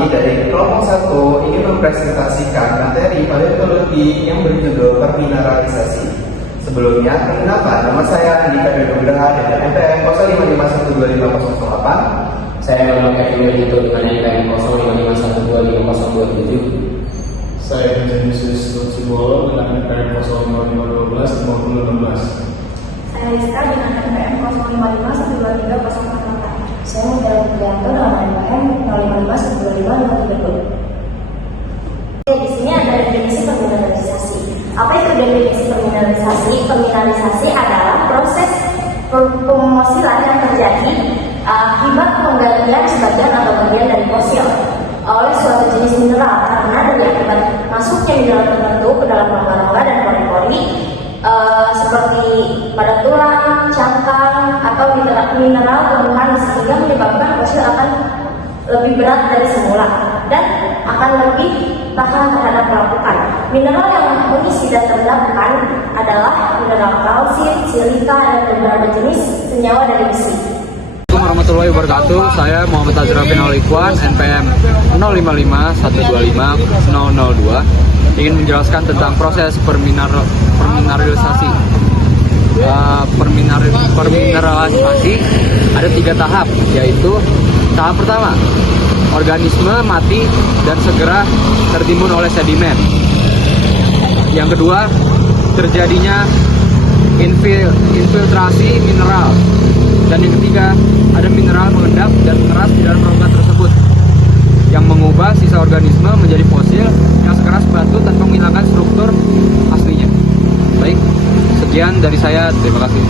kami dari kelompok 1 ingin mempresentasikan materi paleontologi yang berjudul permineralisasi. Sebelumnya, perkenalkan, nama saya Andika Nugraha dengan NPM 05512508. Saya Manuel Kevin itu dengan NPM 0551255027. Saya Jenisius Lutsibolo dengan NPM 0552125016. Saya Rizka dengan NPM 05512304. Saya Mutiara Putrianto dengan NPM 05512552. Di sini ada definisi permineralisasi. Apa itu definisi permineralisasi? Permineralisasi adalah proses pemosilan yang terjadi akibat penggantian sebagian atau bagian dari fosil oleh suatu jenis mineral karena dari akibat masuknya mineral tertentu ke dalam rongga-rongga dan pori-pori seperti pada tulang, cangkang, atau mineral tumbuhan sehingga menyebabkan fosil akan lebih berat dari semula dan akan lebih tahan terhadap pelapukan. Mineral yang mengisi dan terendapkan adalah mineral kalsit, silika, dan beberapa jenis senyawa dari besi. Assalamualaikum warahmatullahi wabarakatuh. Saya Muhammad Azrafin Alikwan, NPM 0551250002, ingin menjelaskan tentang proses permineralisasi. Permineralisasi ada 3 tahap, yaitu tahap pertama, organisme mati dan segera tertimbun oleh sedimen. Yang kedua, terjadinya infiltrasi mineral. Dan yang ketiga, ada mineral mengendap dan mengeras di dalam rongga tersebut yang mengubah sisa organisme menjadi fosil yang sekeras batu tanpa menghilangkan struktur aslinya. Baik, sekian dari saya, terima kasih.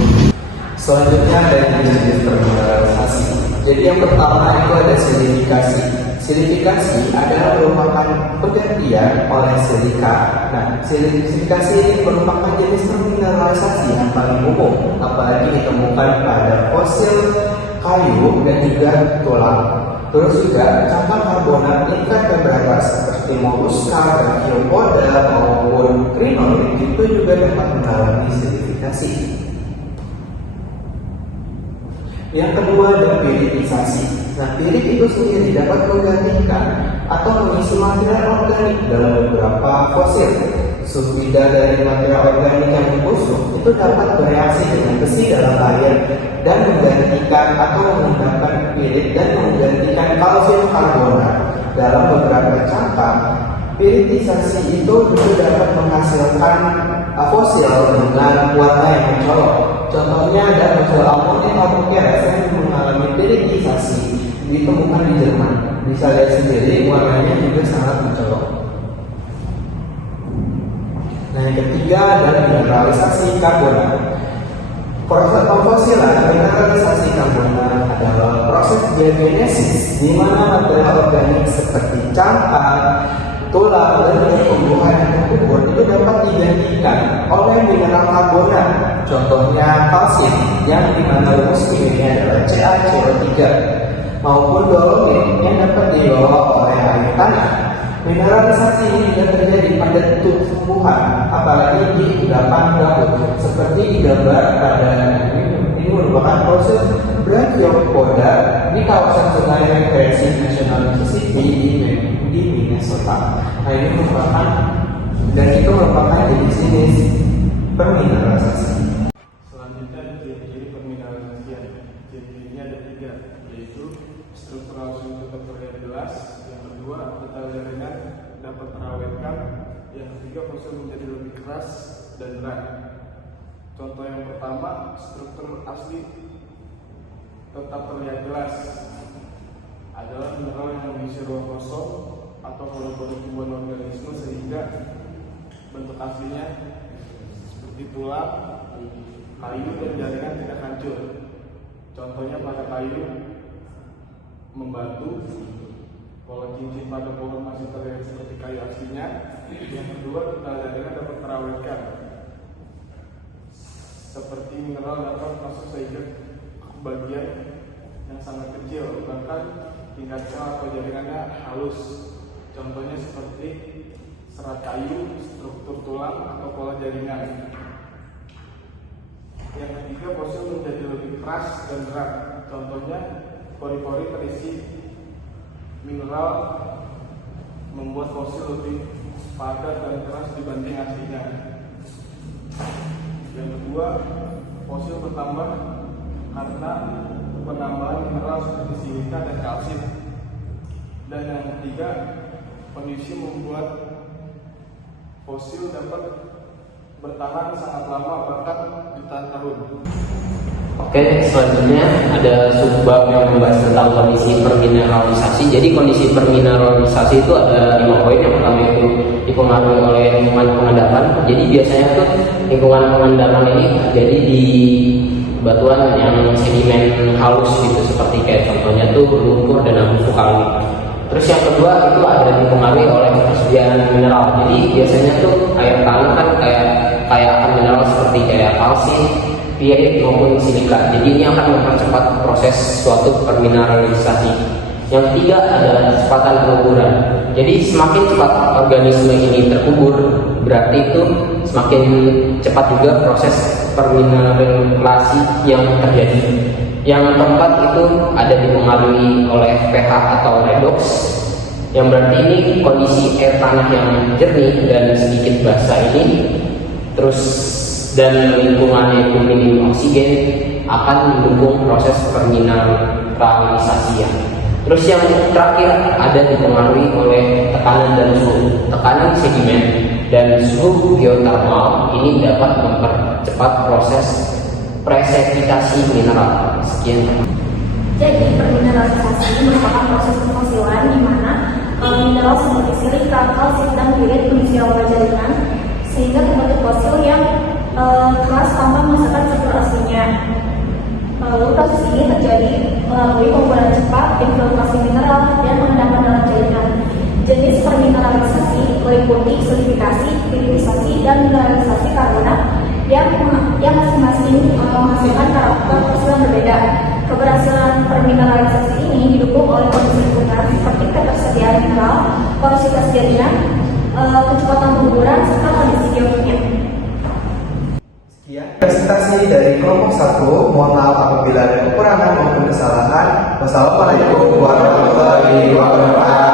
Selanjutnya dari jenis permineralisasi. Jadi yang pertama itu ada silifikasi. Silifikasi adalah merupakan pergantian oleh silika. Nah, silifikasi ini merupakan jenis permineralisasi yang paling umum, apalagi ditemukan pada fosil kayu dan juga tulang. Terus juga cangkang karbonat ikan beberapa seperti moluska, brachiopoda maupun krinoid itu juga dapat mengalami silifikasi. Yang kedua ada piritisasi. Nah, pirit itu sendiri dapat menggantikan atau mengisi material organik dalam beberapa fosil. Sulfida dari material organik yang busuk itu dapat bereaksi dengan besi dalam air dan menggantikan atau menggunakan pirit dan menggantikan kalsium karbonat dalam beberapa cangkang. Piritisasi itu juga dapat menghasilkan fosil dengan warna yang mencolok. Contohnya ada fosil amonia apokeres yang mengalami piritisasi, ditemukan di Jerman. Bisa lihat sendiri warnanya juga sangat mencolok. Nah, yang ketiga adalah mineralisasi karbonat. Proses pemfosilan mineralisasi karbonat adalah proses biogenesis di mana material organik seperti cangkang, tulang, dan tumbuhan yang terkubur itu dapat digantikan oleh mineral karbonat. Contohnya kalsium yang dimana rumus kimianya adalah CaCO3 maupun dolomit yang dapat dibawa oleh air tanah. Mineralisasi ini juga terjadi pada tumbuhan, apalagi di endapan gambut, seperti digambar pada ini merupakan proses Brachiopoda di kawasan Sungai Rekreasi Nasional Mississippi di Minnesota. Nah, ini merupakan jenis permineralisasi. Selanjutnya ciri-ciri permineralisasian. Ciri-cirinya ada 3, yaitu struktural tetap terlihat jelas. Yang kedua, detail jaringan dapat terawetkan. Yang ketiga, fosil menjadi lebih keras dan berat. Contoh yang pertama, struktur asli tetap terlihat jelas adalah mineral yang mengisi ruang kosong atau pori-pori tumbuhan organisme sehingga bentuk aslinya seperti tulang, kayu, dan jaringan tidak hancur. Contohnya pada kayu membatu, pola cincin pada pohon masih terlihat seperti kayu aslinya. Yang kedua, detail jaringan dapat terawetkan, seperti mineral dapat masuk sehingga bagian yang sangat kecil, bahkan tingkat sel atau jaringannya halus. Contohnya seperti serat kayu, struktur tulang, atau pola jaringan. Yang ketiga, fosil menjadi lebih keras dan berat. Contohnya pori-pori terisi mineral membuat fosil lebih padat dan keras dibanding aslinya. Yang kedua, fosil bertambah karena penambahan mineral seperti silika dan kalsium. Dan yang ketiga, kondisi membuat fosil dapat bertahan sangat lama, bahkan jutaan tahun. Oke, selanjutnya ada subbab yang membahas tentang kondisi permineralisasi. Jadi kondisi permineralisasi itu ada 5 poin. Yang pertama itu dipengaruhi oleh lingkungan pengendapan. Jadi biasanya tuh lingkungan pengendapan ini terjadi di batuan yang sedimen halus gitu, seperti kayak contohnya tuh lumpur dan abu vulkanik. Terus yang kedua itu ada dipengaruhi oleh ketersediaan mineral. Jadi biasanya tuh air tanah kan kayak akan mineral seperti kayak kalsium, pirit maupun silika. Jadi ini akan mempercepat proses suatu permineralisasi. Yang ketiga adalah kecepatan penguburan. Jadi semakin cepat organisme ini terkubur, berarti itu semakin cepat juga proses permineralisasi yang terjadi. Yang keempat itu ada dipengaruhi oleh pH atau redox, yang berarti ini kondisi air tanah yang jernih dan sedikit basah ini, terus dan lingkungannya itu minim oksigen, akan mendukung proses permineralisasi. Terus yang terakhir ada dipengaruhi oleh tekanan dan suhu. Tekanan sedimen dan suhu geotermal ini dapat mempercepat proses presedifikasi mineral. Sekian. Jadi permineralisasi merupakan proses pemfosilan di mana mineral seperti silika, kalsium, dan pirit menuju awal jaringan sehingga terbentuk fosil yang keras tanpa menghasilkan struktur aslinya. Lalu proses ini terjadi melalui pengumpulan cepat, infiltrasi mineral, dan pengendapan dalam jaringan. Jenis permineralisasi meliputi solidifikasi, piritisasi, dan mineralisasi karbonat yang masing-masing menghasilkan karakter fosil yang berbeda. Keberhasilan permineralisasi ini didukung oleh kondisi lingkungan seperti ketersediaan mineral, porositas jaringan, kecepatan penguburan, serta kondisi geokimia. Sekian presentasi dari kelompok 1. Mohon maaf apabila ada kekurangan maupun kesalahan. Wassalamualaikum warahmatullahi wabarakatuh.